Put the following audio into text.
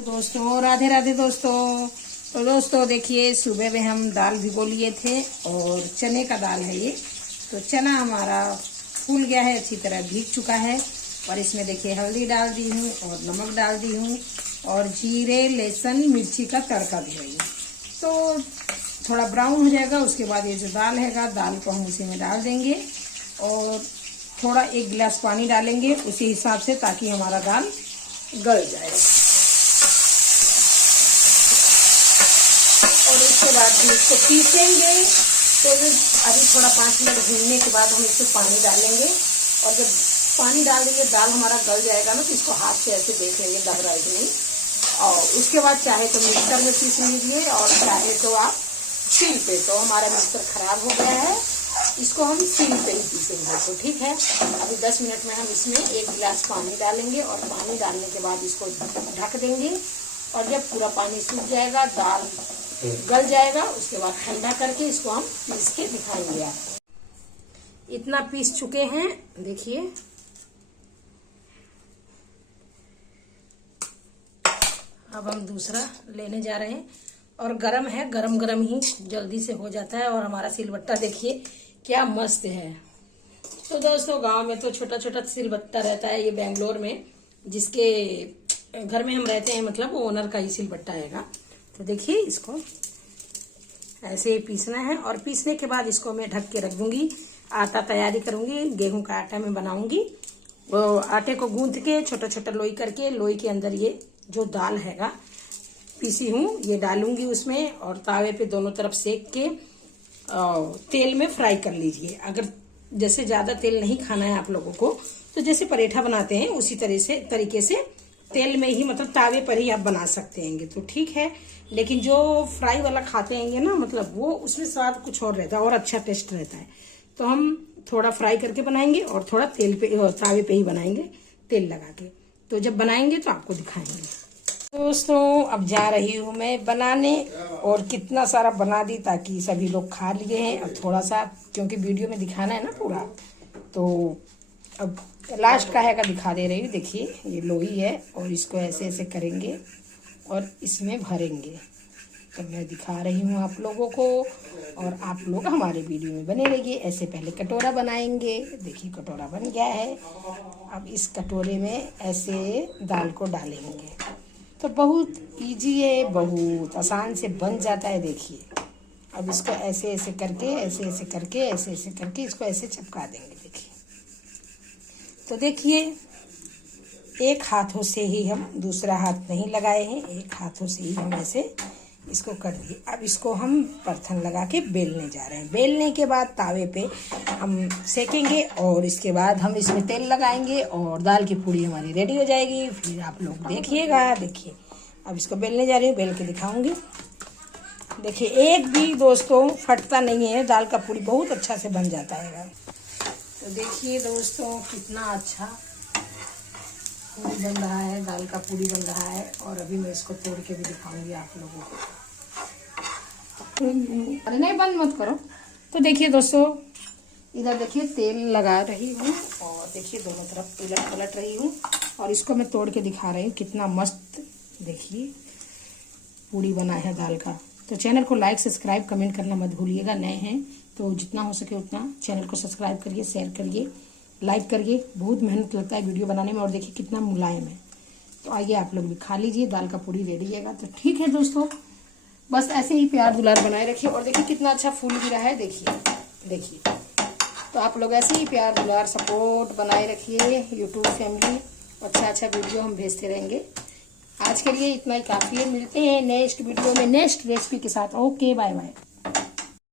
दोस्तों राधे राधे दोस्तों। तो दोस्तों देखिए, सुबह में हम दाल भिगो लिए थे और चने का दाल है ये। तो चना हमारा फूल गया है, अच्छी तरह भीग चुका है। और इसमें देखिए हल्दी डाल दी हूँ और नमक डाल दी हूँ और जीरे लहसुन मिर्ची का तड़का भी है। तो थोड़ा ब्राउन हो जाएगा, उसके बाद ये जो दाल हैगा, दाल को हम उसी में डाल देंगे और थोड़ा 1 गिलास पानी डालेंगे उसी हिसाब से, ताकि हमारा दाल गल जाए। और उसके बाद हम इसको पीसेंगे। तो अभी थोड़ा 5 मिनट भूनने के बाद हम इसमें पानी डालेंगे और जब पानी डाल देंगे दाल हमारा गल जाएगा ना, तो इसको हाथ से ऐसे देख लेंगे दब रहा है कि नहीं। और उसके बाद चाहे तो मिक्सर में पीस लीजिए और चाहे तो आप सील पे। तो हमारा मिक्सर खराब हो गया है, इसको हम सील पे ही पीसेंगे। तो ठीक है, अभी 10 मिनट में हम इसमें 1 गिलास पानी डालेंगे और पानी डालने के बाद इसको ढक देंगे। और जब पूरा पानी सूख जाएगा, दाल गल जाएगा, उसके बाद ठंडा करके इसको हम पीस के दिखाएंगे आपको। इतना पीस चुके हैं, देखिए। अब हम दूसरा लेने जा रहे हैं और गरम है, गरम गरम ही जल्दी से हो जाता है। और हमारा सिलबट्टा देखिए क्या मस्त है। तो दोस्तों गांव में तो छोटा छोटा सिलबट्टा रहता है, ये बेंगलोर में जिसके घर में हम रहते हैं, मतलब वो ओनर का ही सिलबट्टा हैगा। तो देखिए इसको ऐसे पीसना है और पीसने के बाद इसको मैं ढक के रख दूंगी। आटा तैयारी करूंगी, गेहूं का आटा मैं बनाऊंगी। वो आटे को गूंथ के छोटा छोटा लोई करके, लोई के अंदर ये जो दाल हैगा पीसी हूँ ये डालूंगी उसमें, और तावे पे दोनों तरफ सेक के तेल में फ्राई कर लीजिए। अगर जैसे ज्यादा तेल नहीं खाना है आप लोगों को, तो जैसे पराठा बनाते हैं उसी तरीके से तेल में ही, मतलब तावे पर ही आप बना सकते हैं। तो ठीक है, लेकिन जो फ्राई वाला खाते हैं ना, मतलब वो उसमें स्वाद कुछ और रहता है और अच्छा टेस्ट रहता है। तो हम थोड़ा फ्राई करके बनाएंगे और थोड़ा तेल पे तावे पे ही बनाएंगे तेल लगा के। तो जब बनाएंगे तो आपको दिखाएंगे। दोस्तों अब जा रही हूँ मैं बनाने, और कितना सारा बना दी ताकि सभी लोग खा लिए हैं। अब थोड़ा सा, क्योंकि वीडियो में दिखाना है ना पूरा, तो अब लास्ट का है का दिखा दे रही हूँ। देखिए ये लोई है और इसको ऐसे ऐसे करेंगे और इसमें भरेंगे। तो मैं दिखा रही हूँ आप लोगों को, और आप लोग हमारे वीडियो में बने रहिए। ऐसे पहले कटोरा बनाएंगे। देखिए कटोरा बन गया है। अब इस कटोरे में ऐसे दाल को डालेंगे। तो बहुत इजी है, बहुत आसान से बन जाता है। देखिए अब इसको ऐसे ऐसे करके, ऐसे ऐसे करके, ऐसे ऐसे करके इसको ऐसे चिपका देंगे। देखिए, तो देखिए एक हाथों से ही, हम दूसरा हाथ नहीं लगाए हैं, एक हाथों से ही हम ऐसे इसको कर दिए। अब इसको हम परथन लगा के बेलने जा रहे हैं। बेलने के बाद तावे पे हम सेकेंगे और इसके बाद हम इसमें तेल लगाएंगे और दाल की पूड़ी हमारी रेडी हो जाएगी। फिर आप लोग देखिएगा। देखिए अब इसको बेलने जा रही हूँ, बेल के दिखाऊंगी। देखिए एक भी दोस्तों फटता नहीं है, दाल का पूड़ी बहुत अच्छा से बन जाता है। तो देखिए दोस्तों कितना अच्छा पूड़ी बन रहा है, दाल का पूड़ी बन रहा है। और अभी मैं इसको तोड़ के भी दिखाऊंगी आप लोगों को। अरे नहीं, बंद मत करो। तो देखिए दोस्तों, इधर देखिए तेल लगा रही हूँ और देखिए दोनों तरफ उलट पलट रही हूँ और इसको मैं तोड़ के दिखा रही हूँ। कितना मस्त देखिए पूड़ी बना है दाल का। तो चैनल को लाइक सब्सक्राइब कमेंट करना मत भूलिएगा। नए हैं तो जितना हो सके उतना चैनल को सब्सक्राइब करिए, शेयर करिए, लाइक करिए। बहुत मेहनत लगता है वीडियो बनाने में। और देखिए कितना मुलायम है। तो आइए आप लोग भी खा लीजिए, दाल का पूड़ी रेडी है। तो ठीक है दोस्तों, बस ऐसे ही प्यार दुलार बनाए रखिए। और देखिए कितना अच्छा फूल गिरा है। देखिए देखिए, तो आप लोग ऐसे ही प्यार दुलार सपोर्ट बनाए रखिए। यूट्यूब फैमिली अच्छा अच्छा वीडियो हम भेजते रहेंगे। आज के लिए इतना ही काफ़ी है। मिलते हैं नेक्स्ट वीडियो में नेक्स्ट रेसिपी के साथ। Okay bye bye.